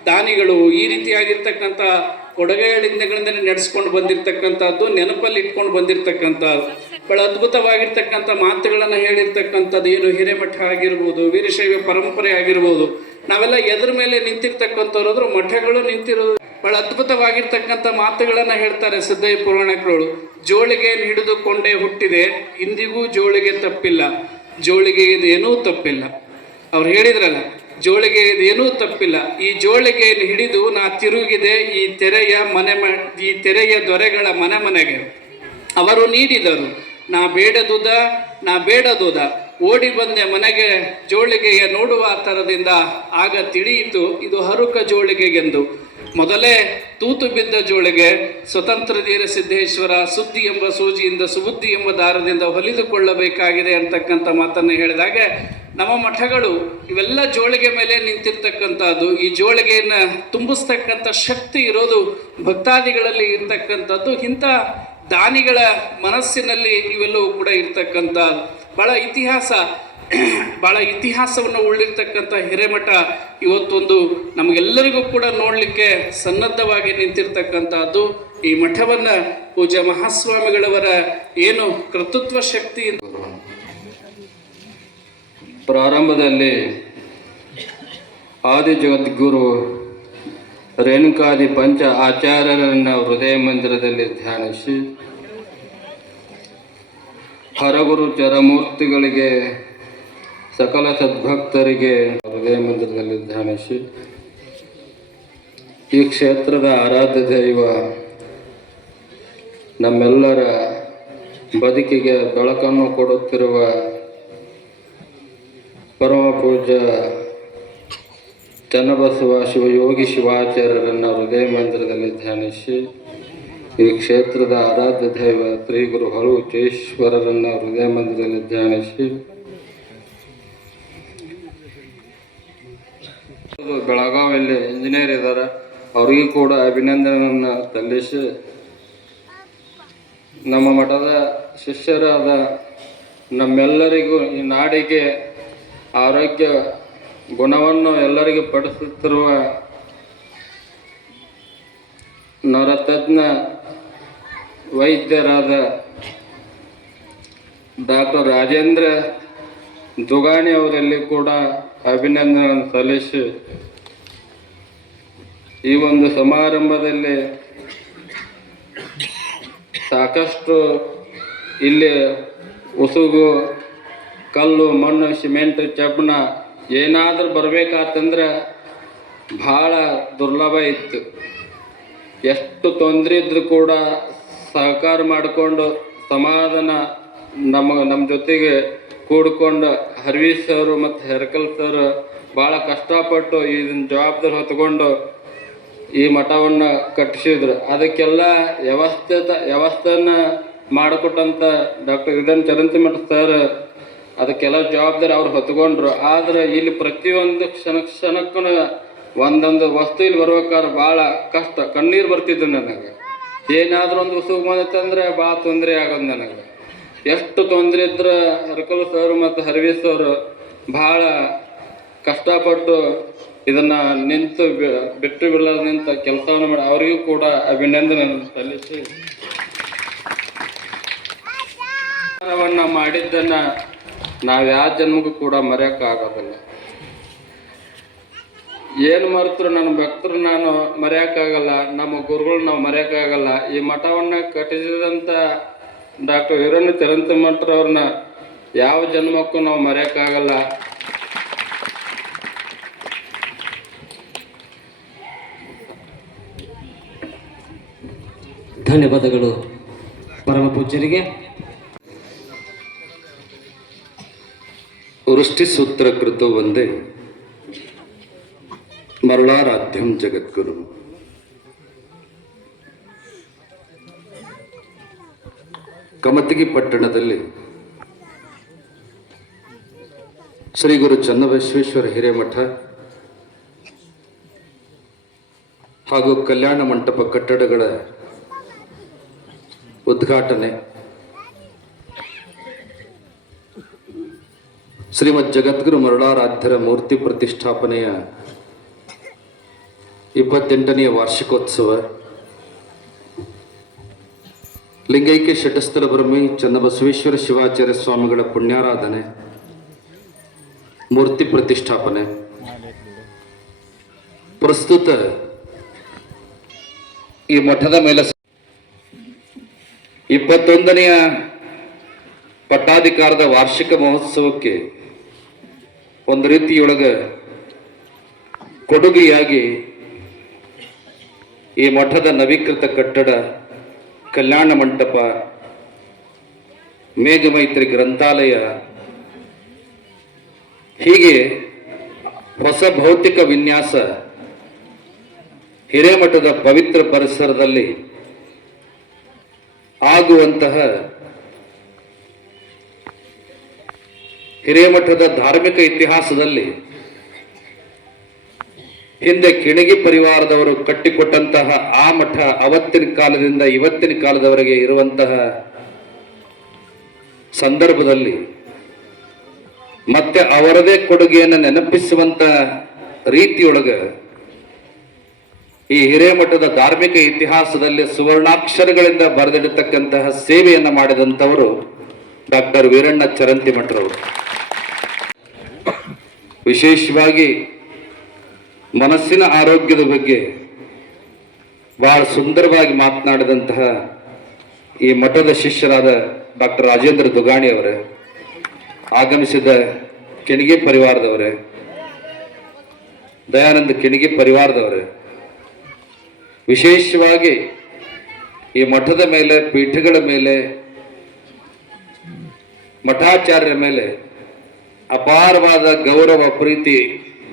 ದಾನಿಗಳು, ಈ ರೀತಿಯಾಗಿರ್ತಕ್ಕಂಥ ಕೊಡುಗೆಗಳಿಂದಗಳಿಂದ ನಡೆಸ್ಕೊಂಡು ಬಂದಿರತಕ್ಕಂಥದ್ದು, ನೆನಪಲ್ಲಿ ಇಟ್ಕೊಂಡು ಬಂದಿರತಕ್ಕಂಥದ್ದು, ಬಹಳ ಅದ್ಭುತವಾಗಿರ್ತಕ್ಕಂಥ ಮಾತುಗಳನ್ನು ಹೇಳಿರ್ತಕ್ಕಂಥದ್ದು ಏನು ಹಿರೇಮಠ ಆಗಿರ್ಬೋದು, ವೀರಶೈವ ಪರಂಪರೆ ಆಗಿರ್ಬೋದು, ನಾವೆಲ್ಲ ಎದ್ರ ಮೇಲೆ ನಿಂತಿರ್ತಕ್ಕಂಥವ್ರು ಮಠಗಳು ನಿಂತಿರೋದು. ಬಹಳ ಅದ್ಭುತವಾಗಿರ್ತಕ್ಕಂಥ ಮಾತುಗಳನ್ನು ಹೇಳ್ತಾರೆ ಸಿದ್ದಯ್ಯ ಪುರಾಣಗಳು ಜೋಳಿಗೆ ಹಿಡಿದುಕೊಂಡೇ ಹುಟ್ಟಿದೆ, ಇಂದಿಗೂ ಜೋಳಿಗೆ ತಪ್ಪಿಲ್ಲ. ಜೋಳಿಗೆ ಏನೂ ತಪ್ಪಿಲ್ಲ. ಅವ್ರು ಹೇಳಿದ್ರಲ್ಲ ಜೋಳಿಗೆ ಏನೂ ತಪ್ಪಿಲ್ಲ. ಈ ಜೋಳಿಗೆಯನ್ನು ಹಿಡಿದು ನಾ ತಿರುಗಿದೆ ಈ ತೆರೆಯ ಮನೆ ಈ ತೆರೆಯ ದೊರೆಗಳ ಮನೆ ಮನೆಗೆ. ಅವರು ನೀಡಿದರು, ನಾ ಬೇಡದುದ ನಾ ಬೇಡದುದ ಓಡಿ ಬಂದೆ ಮನೆಗೆ ಜೋಳಿಗೆಯ ನೋಡುವ ಥರದಿಂದ ಆಗ ತಿಳಿಯಿತು, ಇದು ಹರುಕ ಜೋಳಿಗೆಗೆಂದು. ಮೊದಲೇ ತೂತು ಬಿದ್ದ ಜೋಳಿಗೆ ಸ್ವತಂತ್ರ ಧೀರ ಸಿದ್ದೇಶ್ವರ ಸುದ್ದಿ ಎಂಬ ಸೂಜಿಯಿಂದ ಸುಬುದ್ಧಿ ಎಂಬ ದಾರದಿಂದ ಹೊಲಿದುಕೊಳ್ಳಬೇಕಾಗಿದೆ ಅಂತಕ್ಕಂಥ ಮಾತನ್ನು ಹೇಳಿದಾಗ, ನಮ್ಮ ಮಠಗಳು ಇವೆಲ್ಲ ಜೋಳಿಗೆ ಮೇಲೆ ನಿಂತಿರ್ತಕ್ಕಂಥದ್ದು. ಈ ಜೋಳಿಗೆಯನ್ನು ತುಂಬಿಸ್ತಕ್ಕಂಥ ಶಕ್ತಿ ಇರೋದು ಭಕ್ತಾದಿಗಳಲ್ಲಿ ಇರ್ತಕ್ಕಂಥದ್ದು. ಇಂಥ ದಾನಿಗಳ ಮನಸ್ಸಿನಲ್ಲಿ ಇವೆಲ್ಲವೂ ಕೂಡ ಇರ್ತಕ್ಕಂಥ ಬಹಳ ಇತಿಹಾಸ, ಬಹಳ ಇತಿಹಾಸವನ್ನು ಉಳ್ಳಿರ್ತಕ್ಕಂಥ ಹಿರೇಮಠ ಇವತ್ತೊಂದು ನಮಗೆಲ್ಲರಿಗೂ ಕೂಡ ನೋಡಲಿಕ್ಕೆ ಸನ್ನದ್ಧವಾಗಿ ನಿಂತಿರ್ತಕ್ಕಂಥದ್ದು. ಈ ಮಠವನ್ನು ಪೂಜ್ಯ ಮಹಾಸ್ವಾಮಿಗಳವರ ಏನು ಕರ್ತೃತ್ವ ಶಕ್ತಿ ಪ್ರಾರಂಭದಲ್ಲಿ ಆದಿ ಜಗದ್ಗುರು ರೇಣುಕಾದಿ ಪಂಚ ಆಚಾರ್ಯರನ್ನು ಹೃದಯ ಮಂದಿರದಲ್ಲಿ ಧ್ಯಾನಿಸಿ ಹರಗುರು ಚರಮೂರ್ತಿಗಳಿಗೆ, ಸಕಲ ಸದ್ಭಕ್ತರಿಗೆ ಹೃದಯ ಮಂದಿರದಲ್ಲಿ ಧ್ಯಾನಿಸಿ. ಈ ಕ್ಷೇತ್ರದ ಆರಾಧ್ಯ ದೈವ ನಮ್ಮೆಲ್ಲರ ಬದುಕಿಗೆ ಬೆಳಕನ್ನು ಕೊಡುತ್ತಿರುವ ಪರಮ ಪೂಜ್ಯ ಚನ್ನಬಸವ ಶಿವಯೋಗಿ ಶಿವಾಚಾರ್ಯರನ್ನು ಹೃದಯ ಮಂದಿರದಲ್ಲಿ ಧ್ಯಾನಿಸಿ. ಈ ಕ್ಷೇತ್ರದ ಆರಾಧ್ಯ ದೈವ ಶ್ರೀ ಗುರು ಹಳುಚೇಶ್ವರರನ್ನು ಹೃದಯ ಮಂದಿರದಲ್ಲಿ ಧ್ಯಾನಿಸಿ. ಬೆಳಗಾವಿಯಲ್ಲಿ ಇಂಜಿನಿಯರ್ ಇದ್ದಾರೆ. ಅವ್ರಿಗೆ ಕೂಡ ಅಭಿನಂದನೆಯನ್ನು ಸಲ್ಲಿಸಿ. ನಮ್ಮ ಮಠದ ಶಿಷ್ಯರಾದ ನಮ್ಮೆಲ್ಲರಿಗೂ ಈ ನಾಡಿಗೆ ಆರೋಗ್ಯ ಗುಣವನ್ನು ಎಲ್ಲರಿಗೂ ಪಡಿಸುತ್ತಿರುವ ನರತಜ್ಞ ವೈದ್ಯರಾದ ಡಾಕ್ಟರ್ ರಾಜೇಂದ್ರ ದುಗಾಣಿ ಅವರಲ್ಲಿ ಕೂಡ ಅಭಿನಂದನೆ ಸಲ್ಲಿಸಿ ಈ ಒಂದು ಸಮಾರಂಭದಲ್ಲಿ ಸಾಕಷ್ಟು ಇಲ್ಲಿ ಉಸುಗು, ಕಲ್ಲು, ಮಣ್ಣು, ಸಿಮೆಂಟ್ ಚಪ್ಪಣ ಏನಾದರೂ ಬರಬೇಕಾತಂದ್ರೆ ಭಾಳ ದುರ್ಲಭ ಇತ್ತು. ಎಷ್ಟು ತೊಂದರೆ ಇದ್ದರೂ ಕೂಡ ಸಹಕಾರ ಮಾಡಿಕೊಂಡು ಸಮಾಧಾನ ನಮ್ಮ ನಮ್ಮ ಜೊತೆಗೆ ಕೂಡ್ಕೊಂಡು ಹರ್ವೀಶ್ ಸರ್ ಮತ್ತು ಹೆರ್ಕಲ್ ಸರ್ ಭಾಳ ಕಷ್ಟಪಟ್ಟು ಇದನ್ನ ಜವಾಬ್ದಾರಿ ಹೊತ್ಕೊಂಡು ಈ ಮಠವನ್ನು ಕಟ್ಟಿಸಿದ್ರು. ಅದಕ್ಕೆಲ್ಲ ವ್ಯವಸ್ಥೆ ವ್ಯವಸ್ಥೆಯನ್ನು ಮಾಡಿಕೊಟ್ಟಂಥ ಡಾಕ್ಟರ್ ಇದನ್ ಚರಂತಿ ಮಠ ಸರ್ ಅದಕ್ಕೆಲ್ಲ ಜವಾಬ್ದಾರಿ ಅವ್ರು ಹೊತ್ಕೊಂಡ್ರು. ಆದರೆ ಇಲ್ಲಿ ಪ್ರತಿಯೊಂದು ಕ್ಷಣ, ಕ್ಷಣಕ್ಕೂ ಒಂದೊಂದು ವಸ್ತು ಇಲ್ಲಿ ಬರ್ಬೇಕಾದ್ರೆ ಭಾಳ ಕಷ್ಟ. ಕಣ್ಣೀರು ಬರ್ತಿದ್ದು ನನಗೆ. ಏನಾದರೂ ಒಂದು ಉಸುಗು ಬಂದಿತ್ತಂದ್ರೆ ಭಾಳ ತೊಂದರೆ ಆಗೋದು ನನಗೆ. ಎಷ್ಟು ತೊಂದರೆ ಇದ್ರೆ ಹರ್ಕಲ್ ಸರ್ ಮತ್ತು ಹರ್ವೀಸ್ ಅವರು ಭಾಳ ಕಷ್ಟಪಟ್ಟು ಇದನ್ನ ನಿಂತು ಬಿಟ್ಟು ಬಿಡಲಾರ್ದ ನಿಂತ ಕೆಲಸವನ್ನು ಮಾಡಿ, ಅವರಿಗೂ ಕೂಡ ಅಭಿನಂದನೆ ಸಲ್ಲಿಸಿ ಮಾಡಿದ್ದನ್ನ ನಾವು ಯಾವ ಜನ್ಮಕ್ಕೂ ಕೂಡ ಮರೆಯೋಕ್ಕಾಗೋದಿಲ್ಲ. ಏನು ಮರೆತರು ನನ್ನ ಭಕ್ತರು ನಾನು ಮರೆಯೋಕ್ಕಾಗಲ್ಲ ನಮ್ಮ ಗುರುಗಳು ನಾವು ಮರೆಯೋಕ್ಕಾಗಲ್ಲ. ಈ ಮಠವನ್ನ ಕಟ್ಟಿಸಿದಂಥ ಡಾಕ್ಟರ್ ವೀರಣ್ಣ ಚರಂತಿಮಠರವ್ರನ್ನ ಯಾವ ಜನ್ಮಕ್ಕೂ ನಾವು ಮರೆಯೋಕ್ಕಾಗಲ್ಲ. ಧನ್ಯವಾದಗಳು ಪರಮ ಪೂಜ್ಯರಿಗೆ. ವೃಷ್ಟಿ ಸೂತ್ರ ಕೃತು ಒಂದೇ. ಮರುಳಾರಾಧ್ಯಂ ಜಗದ್ಗುರು. ಕಮತಗಿ ಪಟ್ಟಣದಲ್ಲಿ ಶ್ರೀ ಗುರು ಚನ್ನಬಸವೇಶ್ವರ ಹಿರೇಮಠ ಹಾಗೂ ಕಲ್ಯಾಣ ಮಂಟಪ ಕಟ್ಟಡಗಳ ಉದ್ಘಾಟನೆ ಶ್ರೀಮದ್ ಜಗದ್ಗುರು ಮರುಳಾರಾಧ್ಯರ ಮೂರ್ತಿ ಪ್ರತಿಷ್ಠಾಪನೆಯ ಇಪ್ಪತ್ತೆಂಟನೆಯ ವಾರ್ಷಿಕೋತ್ಸವ. ಲಿಂಗೈಕ್ಯ ಷಟಸ್ಥಲ ಬ್ರಹ್ಮಿ ಚನ್ನಬಸವೇಶ್ವರ ಶಿವಾಚಾರ್ಯ ಸ್ವಾಮಿಗಳ ಪುಣ್ಯಾರಾಧನೆ, ಮೂರ್ತಿ ಪ್ರತಿಷ್ಠಾಪನೆ. ಪ್ರಸ್ತುತ ಈ ಮಠದ ಮೇಲೆ ಇಪ್ಪತ್ತೊಂದನೆಯ ಪಟ್ಟಾಧಿಕಾರದ ವಾರ್ಷಿಕ ಮಹೋತ್ಸವಕ್ಕೆ ಒಂದು ರೀತಿಯೊಳಗ ಕೊಡುಗೆಯಾಗಿ ಈ ಮಠದ ನವೀಕೃತ ಕಟ್ಟಡ ಕಲ್ಯಾಣ ಮಂಟಪ, ಮೇಘಮೈತ್ರಿ ಗ್ರಂಥಾಲಯ, ಹೀಗೆ ಹೊಸ ಭೌತಿಕ ವಿನ್ಯಾಸ ಹಿರೇಮಠದ ಪವಿತ್ರ ಪರಿಸರದಲ್ಲಿ ಆಗುವಂತಹ ಹಿರೇಮಠದ ಧಾರ್ಮಿಕ ಇತಿಹಾಸದಲ್ಲಿ ಹಿಂದೆ ಕಿಣಗಿ ಪರಿವಾರದವರು ಕಟ್ಟಿಕೊಟ್ಟಂತಹ ಆ ಮಠ ಅವತ್ತಿನ ಕಾಲದಿಂದ ಇವತ್ತಿನ ಕಾಲದವರೆಗೆ ಇರುವಂತಹ ಸಂದರ್ಭದಲ್ಲಿ ಮತ್ತೆ ಅವರದೇ ಕೊಡುಗೆಯನ್ನು ನೆನಪಿಸುವಂತ ರೀತಿಯೊಳಗೆ ಈ ಹಿರೇಮಠದ ಧಾರ್ಮಿಕ ಇತಿಹಾಸದಲ್ಲಿ ಸುವರ್ಣಾಕ್ಷರಗಳಿಂದ ಬರೆದಿಡತಕ್ಕಂತಹ ಸೇವೆಯನ್ನು ಮಾಡಿದಂಥವರು ಡಾಕ್ಟರ್ ವೀರಣ್ಣ ಚರಂತಿ ಮಠರವರು ವಿಶೇಷವಾಗಿ ಮನಸ್ಸಿನ ಆರೋಗ್ಯದ ಬಗ್ಗೆ ಬಹಳ ಸುಂದರವಾಗಿ ಮಾತನಾಡಿದಂತಹ ಈ ಮಠದ ಶಿಷ್ಯರಾದ ಡಾಕ್ಟರ್ ರಾಜೇಂದ್ರ ದುಗಾಣಿ ಅವರೇ, ಆಗಮಿಸಿದ ಕೆಣಿಗೆ ಪರಿವಾರದವರೇ, ದಯಾನಂದ ಕೆಣಿಗೆ ಪರಿವಾರದವರೇ, ವಿಶೇಷವಾಗಿ ಈ ಮಠದ ಮೇಲೆ, ಪೀಠಗಳ ಮೇಲೆ, ಮಠಾಚಾರ್ಯರ ಮೇಲೆ ಅಪಾರವಾದ ಗೌರವ, ಪ್ರೀತಿ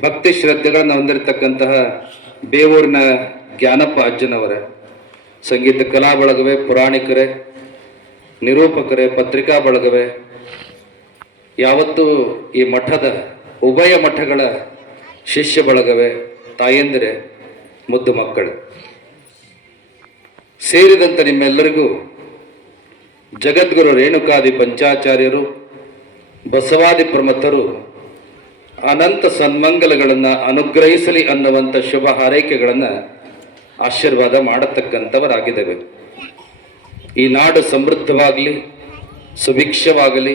ಭಕ್ತಿ ಶ್ರದ್ಧೆಗಳನ್ನು ಹೊಂದಿರತಕ್ಕಂತಹ ಬೇವೂರಿನ ಜ್ಞಾನಪ್ಪ ಅಜ್ಜನವರೇ, ಸಂಗೀತ ಕಲಾ ಬಳಗವೇ ಪುರಾಣಿಕರೇ, ನಿರೂಪಕರೇ, ಪತ್ರಿಕಾ ಬಳಗವೇ, ಯಾವತ್ತೂ ಈ ಮಠದ ಉಭಯ ಮಠಗಳ ಶಿಷ್ಯ ಬಳಗವೇ, ತಾಯಂದಿರೆ, ಮುದ್ದು ಮಕ್ಕಳು. ಸೇರಿದಂತೆ ನಿಮ್ಮೆಲ್ಲರಿಗೂ ಜಗದ್ಗುರು ರೇಣುಕಾದಿ ಪಂಚಾಚಾರ್ಯರು, ಬಸವಾದಿ ಪ್ರಮಥರು ಅನಂತ ಸನ್ಮಂಗಲಗಳನ್ನು ಅನುಗ್ರಹಿಸಲಿ ಅನ್ನುವಂಥ ಶುಭ ಹಾರೈಕೆಗಳನ್ನು ಆಶೀರ್ವಾದ ಮಾಡತಕ್ಕಂಥವರಾಗಿದ್ದೇವೆ. ಈ ನಾಡು ಸಮೃದ್ಧವಾಗಲಿ, ಸುಭಿಕ್ಷವಾಗಲಿ,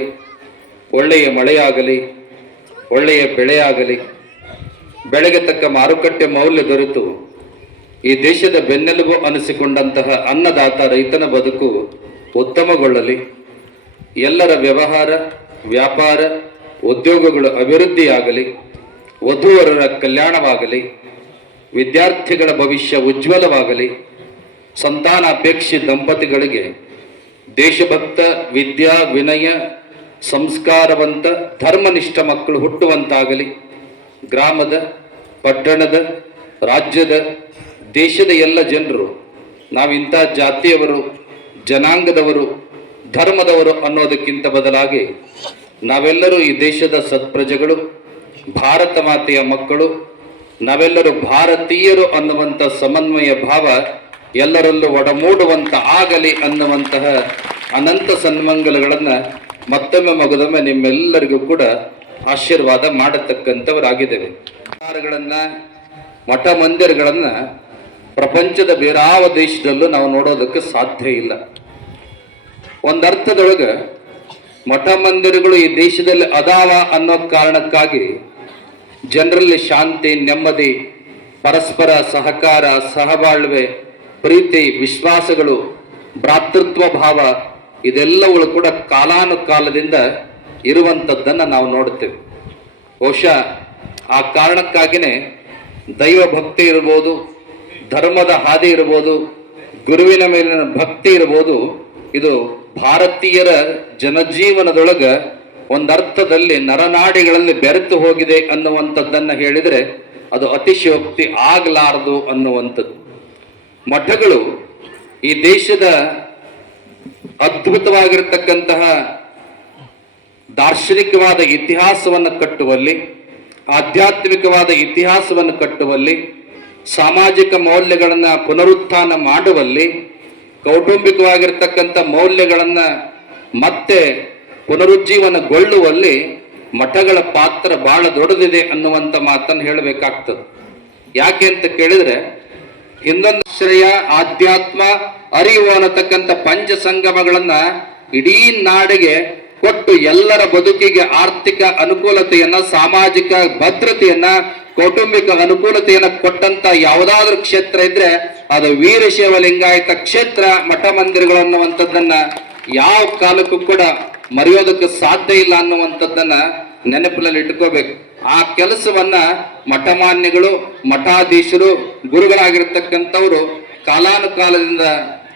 ಒಳ್ಳೆಯ ಮಳೆಯಾಗಲಿ, ಒಳ್ಳೆಯ ಬೆಳೆಯಾಗಲಿ, ಬೆಳೆಗೆ ತಕ್ಕ ಮಾರುಕಟ್ಟೆ ಮೌಲ್ಯ ದೊರೆತು, ಈ ದೇಶದ ಬೆನ್ನೆಲುಬು ಅನಿಸಿಕೊಂಡಂತಹ ಅನ್ನದಾತ ರೈತನ ಬದುಕು ಉತ್ತಮಗೊಳ್ಳಲಿ. ಎಲ್ಲರ ವ್ಯವಹಾರ, ವ್ಯಾಪಾರ ಉದ್ಯೋಗಗಳು ಅಭಿವೃದ್ಧಿಯಾಗಲಿ, ವಧುವರರ ಕಲ್ಯಾಣವಾಗಲಿ, ವಿದ್ಯಾರ್ಥಿಗಳ ಭವಿಷ್ಯ ಉಜ್ವಲವಾಗಲಿ ಸಂತಾನಾಪೇಕ್ಷಿ ದಂಪತಿಗಳಿಗೆ ದೇಶಭಕ್ತ, ವಿದ್ಯಾ, ವಿನಯ, ಸಂಸ್ಕಾರವಂತ, ಧರ್ಮನಿಷ್ಠ ಮಕ್ಕಳು ಹುಟ್ಟುವಂತಾಗಲಿ. ಗ್ರಾಮದ, ಪಟ್ಟಣದ, ರಾಜ್ಯದ, ದೇಶದ ಎಲ್ಲ ಜನರು, ನಾವಿಂಥ ಜಾತಿಯವರು, ಜನಾಂಗದವರು, ಧರ್ಮದವರು ಅನ್ನೋದಕ್ಕಿಂತ ಬದಲಾಗಿ ನಾವೆಲ್ಲರೂ ಈ ದೇಶದ ಸತ್ಪ್ರಜೆಗಳು, ಭಾರತ ಮಾತೆಯ ಮಕ್ಕಳು, ನಾವೆಲ್ಲರೂ ಭಾರತೀಯರು ಅನ್ನುವಂಥ ಸಮನ್ವಯ ಭಾವ ಎಲ್ಲರಲ್ಲೂ ಒಡಮೂಡುವಂತ ಆಗಲಿ ಅನ್ನುವಂತಹ ಅನಂತ ಸನ್ಮಂಗಲಗಳನ್ನು ಮತ್ತೊಮ್ಮೆ ಮಗದೊಮ್ಮೆ ನಿಮ್ಮೆಲ್ಲರಿಗೂ ಕೂಡ ಆಶೀರ್ವಾದ ಮಾಡತಕ್ಕಂಥವರಾಗಿದ್ದೇವೆ. ಸರ್ಕಾರಗಳನ್ನ ಮಠ ಮಂದಿರಗಳನ್ನು ಪ್ರಪಂಚದ ಬೇರಾವ ದೇಶದಲ್ಲೂ ನಾವು ನೋಡೋದಕ್ಕೆ ಸಾಧ್ಯ ಇಲ್ಲ. ಒಂದರ್ಥದೊಳಗ ಮಠ ಮಂದಿರಗಳು ಈ ದೇಶದಲ್ಲಿ ಅದಾವ ಅನ್ನೋ ಕಾರಣಕ್ಕಾಗಿ ಜನರಲ್ಲಿ ಶಾಂತಿ, ನೆಮ್ಮದಿ, ಪರಸ್ಪರ ಸಹಕಾರ, ಸಹಬಾಳ್ವೆ, ಪ್ರೀತಿ, ವಿಶ್ವಾಸಗಳು, ಭ್ರಾತೃತ್ವ ಭಾವ ಇದೆಲ್ಲವುಗಳು ಕೂಡ ಕಾಲಾನುಕಾಲದಿಂದ ಇರುವಂಥದ್ದನ್ನು ನಾವು ನೋಡುತ್ತೇವೆ. ಬಹುಶಃ ಆ ಕಾರಣಕ್ಕಾಗಿಯೇ ದೈವ ಭಕ್ತಿ ಇರ್ಬೋದು, ಧರ್ಮದ ಹಾದಿ ಇರ್ಬೋದು, ಗುರುವಿನ ಮೇಲಿನ ಭಕ್ತಿ ಇರ್ಬೋದು, ಇದು ಭಾರತೀಯರ ಜನಜೀವನದೊಳಗ ಒಂದರ್ಥದಲ್ಲಿ ನರನಾಡಿಗಳಲ್ಲಿ ಬೆರೆತು ಹೋಗಿದೆ ಅನ್ನುವಂಥದ್ದನ್ನು ಹೇಳಿದರೆ ಅದು ಅತಿಶಯೋಕ್ತಿ ಆಗಲಾರದು ಅನ್ನುವಂಥದ್ದು. ಮಠಗಳು ಈ ದೇಶದ ಅದ್ಭುತವಾಗಿರತಕ್ಕಂತಹ ದಾರ್ಶನಿಕವಾದ ಇತಿಹಾಸವನ್ನು ಕಟ್ಟುವಲ್ಲಿ, ಆಧ್ಯಾತ್ಮಿಕವಾದ ಇತಿಹಾಸವನ್ನು ಕಟ್ಟುವಲ್ಲಿ, ಸಾಮಾಜಿಕ ಮೌಲ್ಯಗಳನ್ನು ಪುನರುತ್ಥಾನ ಮಾಡುವಲ್ಲಿ ಕೌಟುಂಬಿಕವಾಗಿರ್ತಕ್ಕಂಥ ಮೌಲ್ಯಗಳನ್ನು ಮತ್ತೆ ಪುನರುಜ್ಜೀವನಗೊಳ್ಳುವಲ್ಲಿ ಮಠಗಳ ಪಾತ್ರ ಬಹಳ ದೊಡ್ಡದಿದೆ ಅನ್ನುವಂಥ ಮಾತನ್ನು ಹೇಳಬೇಕಾಗ್ತದೆ. ಯಾಕೆ ಅಂತ ಕೇಳಿದ್ರೆ ಹಿಂದೊಂದು ಶ್ರೇಯ ಆಧ್ಯಾತ್ಮ ಅರಿವು ಅನ್ನತಕ್ಕಂಥ ಪಂಚ ಸಂಗಮಗಳನ್ನ ಇಡೀ ನಾಡಿಗೆ ಕೊಟ್ಟು ಎಲ್ಲರ ಬದುಕಿಗೆ ಆರ್ಥಿಕ ಅನುಕೂಲತೆಯನ್ನ, ಸಾಮಾಜಿಕ ಭದ್ರತೆಯನ್ನ ಕೌಟುಂಬಿಕ ಅನುಕೂಲತೆಯನ್ನು ಕೊಟ್ಟಂತ ಯಾವುದಾದ್ರೂ ಕ್ಷೇತ್ರ ಇದ್ರೆ ಅದು ವೀರಶೈವ ಲಿಂಗಾಯತ ಕ್ಷೇತ್ರ ಮಠ ಮಂದಿರಗಳು ಅನ್ನುವಂಥದ್ದನ್ನ ಯಾವ ಕಾಲಕ್ಕೂ ಕೂಡ ಮರೆಯೋದಕ್ಕೆ ಸಾಧ್ಯ ಇಲ್ಲ ಅನ್ನುವಂಥದ್ದನ್ನ ನೆನಪಿನಲ್ಲಿ ಇಟ್ಕೋಬೇಕು. ಆ ಕೆಲಸವನ್ನ ಮಠಮಾನ್ಯಗಳು, ಮಠಾಧೀಶರು, ಗುರುಗಳಾಗಿರ್ತಕ್ಕಂಥವ್ರು ಕಾಲಾನುಕಾಲದಿಂದ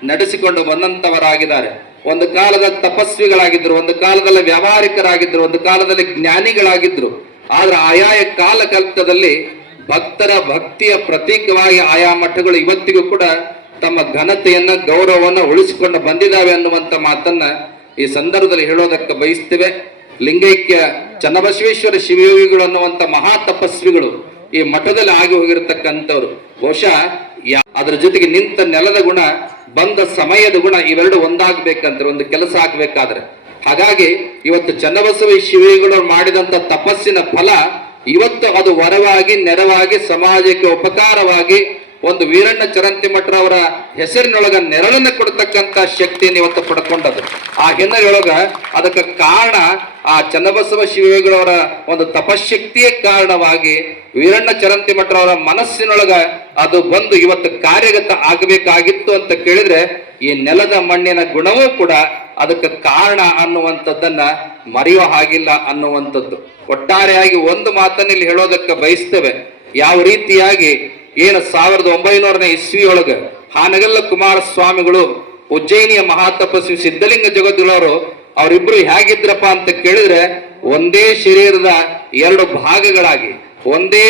ನಡೆಸಿಕೊಂಡು ಬಂದಂತವರಾಗಿದ್ದಾರೆ ಒಂದು ಕಾಲದ ತಪಸ್ವಿಗಳಾಗಿದ್ರು, ಒಂದು ಕಾಲದಲ್ಲಿ ವ್ಯಾವಹಾರಿಕರಾಗಿದ್ರು, ಒಂದು ಕಾಲದಲ್ಲಿ ಜ್ಞಾನಿಗಳಾಗಿದ್ರು. ಆದ್ರೆ ಆಯಾಯ ಕಾಲಕಲ್ಪದಲ್ಲಿ ಭಕ್ತರ ಭಕ್ತಿಯ ಪ್ರತೀಕವಾಗಿ ಆಯಾ ಮಠಗಳು ಇವತ್ತಿಗೂ ಕೂಡ ತಮ್ಮ ಘನತೆಯನ್ನ, ಗೌರವವನ್ನ ಉಳಿಸಿಕೊಂಡು ಬಂದಿದ್ದಾವೆ ಅನ್ನುವಂತ ಮಾತನ್ನ ಈ ಸಂದರ್ಭದಲ್ಲಿ ಹೇಳೋದಕ್ಕೆ ಬಯಸ್ತೇವೆ. ಲಿಂಗೈಕ್ಯ ಚನ್ನಬಸವೇಶ್ವರ ಶಿವಯೋಗಿಗಳು ಅನ್ನುವಂತ ಮಹಾ ತಪಸ್ವಿಗಳು ಈ ಮಠದಲ್ಲಿ ಆಗಿ ಹೋಗಿರತಕ್ಕಂಥವ್ರು. ಬಹುಶಃ ಅದರ ಜೊತೆಗೆ ನಿಂತ ನೆಲದ ಗುಣ, ಬಂದ ಸಮಯದ ಗುಣ ಇವೆರಡು ಒಂದಾಗ್ಬೇಕಂತ ಒಂದು ಕೆಲಸ ಆಗ್ಬೇಕಾದ್ರೆ. ಹಾಗಾಗಿ ಇವತ್ತು ಚನ್ನಬಸವ ಶಿವಿಗಳು ಮಾಡಿದಂತ ತಪಸ್ಸಿನ ಫಲ ಇವತ್ತು ಅದು ವರವಾಗಿ ನೆರವಾಗಿ ಸಮಾಜಕ್ಕೆ ಉಪಕಾರವಾಗಿ ಒಂದು ವೀರಣ್ಣ ಚರಂತಿ ಮಠರವರ ಹೆಸರಿನೊಳಗ ನೆರಳನ್ನು ಕೊಡ್ತಕ್ಕಂಥ ಶಕ್ತಿಯನ್ನು ಇವತ್ತು ಪಡ್ಕೊಂಡದು ಆ ಹಿನ್ನೆಲೆಯೊಳಗ ಅದಕ್ಕೆ ಕಾರಣ ಆ ಚನ್ನಬಸವ ಶಿವಗಳವರ ಒಂದು ತಪಶಕ್ತಿಯೇ ಕಾರಣವಾಗಿ ವೀರಣ್ಣ ಚರಂತಿ ಮಠರವರ ಮನಸ್ಸಿನೊಳಗ ಅದು ಬಂದು ಇವತ್ತು ಕಾರ್ಯಗತ ಆಗಬೇಕಾಗಿತ್ತು ಅಂತ ಕೇಳಿದ್ರೆ ಈ ನೆಲದ ಮಣ್ಣಿನ ಗುಣವೂ ಕೂಡ ಅದಕ್ಕೆ ಕಾರಣ ಅನ್ನುವಂಥದ್ದನ್ನ ಮರೆಯೋ ಹಾಗಿಲ್ಲ ಅನ್ನುವಂಥದ್ದು. ಒಟ್ಟಾರೆಯಾಗಿ ಒಂದು ಮಾತನ್ನ ಇಲ್ಲಿ ಹೇಳೋದಕ್ಕೆ ಬಯಸ್ತೇವೆ. ಯಾವ ರೀತಿಯಾಗಿ ಏನು ಸಾವಿರದ ಒಂಬೈನೂರನೇ ಇಸ್ವಿಯೊಳಗ ಹಾನಗಲ್ಲ ಕುಮಾರಸ್ವಾಮಿಗಳು ಉಜ್ಜಯಿನಿಯ ಮಹಾತಪಸ್ವಿ ಸಿದ್ಧಲಿಂಗ ಜಗದ್ಗುಳವರು ಅವರಿಬ್ರು ಹೇಗಿದ್ರಪ್ಪ ಅಂತ ಕೇಳಿದ್ರೆ ಒಂದೇ ಶರೀರದ ಎರಡು ಭಾಗಗಳಾಗಿ, ಒಂದೇ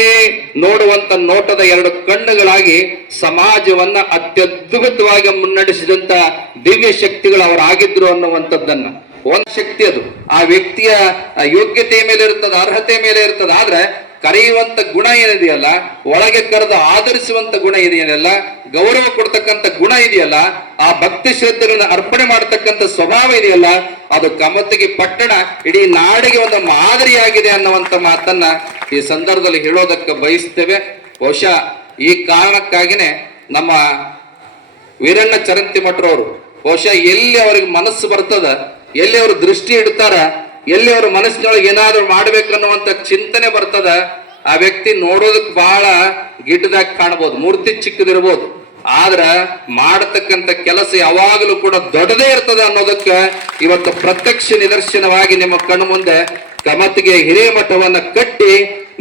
ನೋಡುವಂತ ನೋಟದ ಎರಡು ಕಣ್ಣುಗಳಾಗಿ ಸಮಾಜವನ್ನ ಅತ್ಯದ್ಭುತವಾಗಿ ಮುನ್ನಡೆಸಿದಂತ ದಿವ್ಯ ಶಕ್ತಿಗಳು ಅವರಾಗಿದ್ರು ಅನ್ನುವಂಥದ್ದನ್ನ. ಒಂದು ಶಕ್ತಿ ಅದು. ಆ ವ್ಯಕ್ತಿಯ ಯೋಗ್ಯತೆ ಮೇಲೆ ಇರ್ತದ ಅರ್ಹತೆ ಮೇಲೆ ಇರ್ತದ. ಆದ್ರೆ ಕರೆಯುವಂತ ಗುಣ ಏನಿದೆಯಲ್ಲ, ಒಳಗೆ ಕರೆದು ಆಧರಿಸುವಂತ ಗುಣ ಇದೆಯಲ್ಲ ಗೌರವ ಕೊಡ್ತಕ್ಕಂಥ ಗುಣ ಇದೆಯಲ್ಲ, ಆ ಭಕ್ತಿ ಶ್ರದ್ಧೆಗಳನ್ನ ಅರ್ಪಣೆ ಮಾಡತಕ್ಕಂಥ ಸ್ವಭಾವ ಇದೆಯಲ್ಲ, ಅದು ಕಮತಿಗೆ ಪಟ್ಟಣ, ಇಡೀ ನಾಡಿಗೆ ಒಂದು ಮಾದರಿಯಾಗಿದೆ ಅನ್ನುವಂತ ಮಾತನ್ನ ಈ ಸಂದರ್ಭದಲ್ಲಿ ಹೇಳೋದಕ್ಕೆ ಬಯಸ್ತೇವೆ. ಬಹುಶಃ ಈ ಕಾರಣಕ್ಕಾಗಿನೇ ನಮ್ಮ ವೀರಣ್ಣ ಚರಂತಿ ಮಠರವರು ಬಹುಶಃ ಎಲ್ಲಿ ಅವ್ರಿಗೆ ಮನಸ್ಸು ಬರ್ತದ, ಎಲ್ಲಿ ಅವರು ದೃಷ್ಟಿ ಇಡ್ತಾರ ಎಲ್ಲಿ ಅವ್ರ ಮನಸ್ಸಿನೊಳಗೆ ಏನಾದ್ರು ಮಾಡ್ಬೇಕನ್ನುವಂತ ಚಿಂತನೆ ಬರ್ತದ, ಆ ವ್ಯಕ್ತಿ ನೋಡೋದಕ್ಕೆ ಬಹಳ ಗಿಡ್ಡದಾಗಿ ಕಾಣ್ಬೋದು, ಮೂರ್ತಿ ಚಿಕ್ಕದಿರ್ಬೋದು. ಆದ್ರ ಮಾಡತಕ್ಕಂತ ಕೆಲಸ ಯಾವಾಗಲೂ ಕೂಡ ದೊಡ್ಡದೇ ಇರ್ತದೆ ಅನ್ನೋದಕ್ಕೆ ಇವತ್ತು ಪ್ರತ್ಯಕ್ಷ ನಿದರ್ಶನವಾಗಿ ನಿಮ್ಮ ಕಣ್ಣು ಮುಂದೆ ಕಮತಿಗೆ ಹಿರೇಮಠವನ್ನ ಕಟ್ಟಿ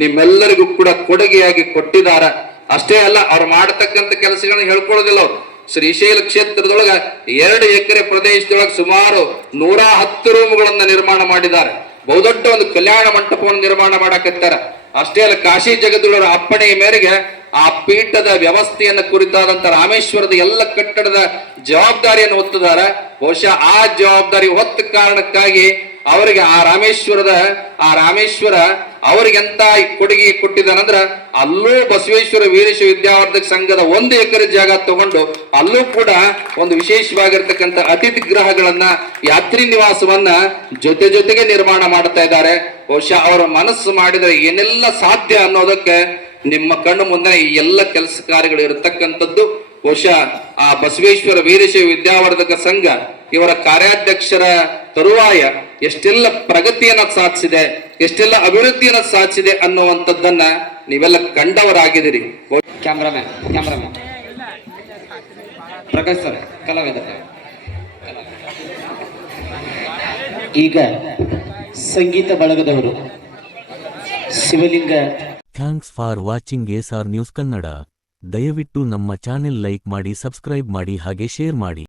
ನಿಮ್ಮೆಲ್ಲರಿಗೂ ಕೂಡ ಕೊಡುಗೆಯಾಗಿ ಕೊಟ್ಟಿದ್ದಾರೆ. ಅಷ್ಟೇ ಅಲ್ಲ, ಅವ್ರು ಮಾಡತಕ್ಕಂತ ಕೆಲಸಗಳನ್ನ ಹೇಳ್ಕೊಳ್ಳೋದಿಲ್ಲ ಅವ್ರು. ಶ್ರೀಶೈಲ ಕ್ಷೇತ್ರದೊಳಗ ಎರಡು ಎಕರೆ ಪ್ರದೇಶದೊಳಗೆ ಸುಮಾರು ನೂರ ಹತ್ತು ರೂಮ್ಗಳನ್ನ ನಿರ್ಮಾಣ ಮಾಡಿದ್ದಾರೆ. ಬಹುದೊಡ್ಡ ಒಂದು ಕಲ್ಯಾಣ ಮಂಟಪವನ್ನು ನಿರ್ಮಾಣ ಮಾಡಕತ್ತಾರ. ಅಷ್ಟೇ ಅಲ್ಲ, ಕಾಶಿ ಜಗದೊಳರ ಅಪ್ಪಣೆಯ ಮೇರೆಗೆ ಆ ಪೀಠದ ವ್ಯವಸ್ಥೆಯನ್ನ ಕುರಿತಾದಂತ ರಾಮೇಶ್ವರದ ಎಲ್ಲ ಕಟ್ಟಡದ ಜವಾಬ್ದಾರಿಯನ್ನು ಹೊತ್ತಿದ್ದಾರೆ ಬಹುಶಃ ಆ ಜವಾಬ್ದಾರಿ ಹೊತ್ತ ಕಾರಣಕ್ಕಾಗಿ ಅವರಿಗೆ ಆ ರಾಮೇಶ್ವರದ, ಆ ರಾಮೇಶ್ವರ ಅವರಿಗೆಂತ ಕೊಡುಗೆ ಕೊಟ್ಟಿದ್ದಾನಂದ್ರ ಅಲ್ಲೂ ಬಸವೇಶ್ವರ ವೀರೇಶ ವಿದ್ಯಾವರ್ಧಕ ಸಂಘದ ಒಂದು ಎಕರೆ ಜಾಗ ತಗೊಂಡು ಅಲ್ಲೂ ಕೂಡ ಒಂದು ವಿಶೇಷವಾಗಿರ್ತಕ್ಕಂಥ ಅತಿಥಿ ಗ್ರಹಗಳನ್ನ, ಯಾತ್ರಿ ನಿವಾಸವನ್ನ ಜೊತೆ ಜೊತೆಗೆ ನಿರ್ಮಾಣ ಮಾಡ್ತಾ ಇದ್ದಾರೆ. ಬಹುಶಃ ಅವರ ಮನಸ್ಸು ಮಾಡಿದರೆ ಏನೆಲ್ಲ ಸಾಧ್ಯ ಅನ್ನೋದಕ್ಕೆ ನಿಮ್ಮ ಕಣ್ಣು ಮುಂದೆ ಈ ಎಲ್ಲ ಕೆಲಸ ಕಾರ್ಯಗಳು ಇರತಕ್ಕಂಥದ್ದು ಬಹುಶಃ ಆ ಬಸವೇಶ್ವರ ವೀರಶೈವ ವಿದ್ಯಾವರ್ಧಕ ಸಂಘ ಇವರ ಕಾರ್ಯಾಧ್ಯಕ್ಷರ ತರುವಾಯ ಎಷ್ಟೆಲ್ಲ ಪ್ರಗತಿಯನ್ನ ಸಾಧಿಸಿದೆ ಎಷ್ಟೆಲ್ಲ ಅಭಿವೃದ್ಧಿಯನ್ನ ಸಾಧಿಸಿದೆ ಅನ್ನುವಂಥದ್ದನ್ನ ನೀವೆಲ್ಲ ಕಂಡವರಾಗಿದ್ದೀರಿ. ಕ್ಯಾಮ್ರಾಮ್ಯಾನ್ ಕ್ಯಾಮ್ರಾಮ್ಯಾನ್ ಪ್ರಕಾಶ್ ಸರ್ ಕಲಾವಿದ ಈಗ ಸಂಗೀತ ಬಳಗದವರು. Shivalinga. Thanks for watching S R news Kannada ದಯವಿಟ್ಟು ನಮ್ಮ ಚಾನೆಲ್ ಲೈಕ್ ಮಾಡಿ ಸಬ್ಸ್ಕ್ರೈಬ್ ಮಾಡಿ ಹಾಗೆ ಶೇರ್ ಮಾಡಿ.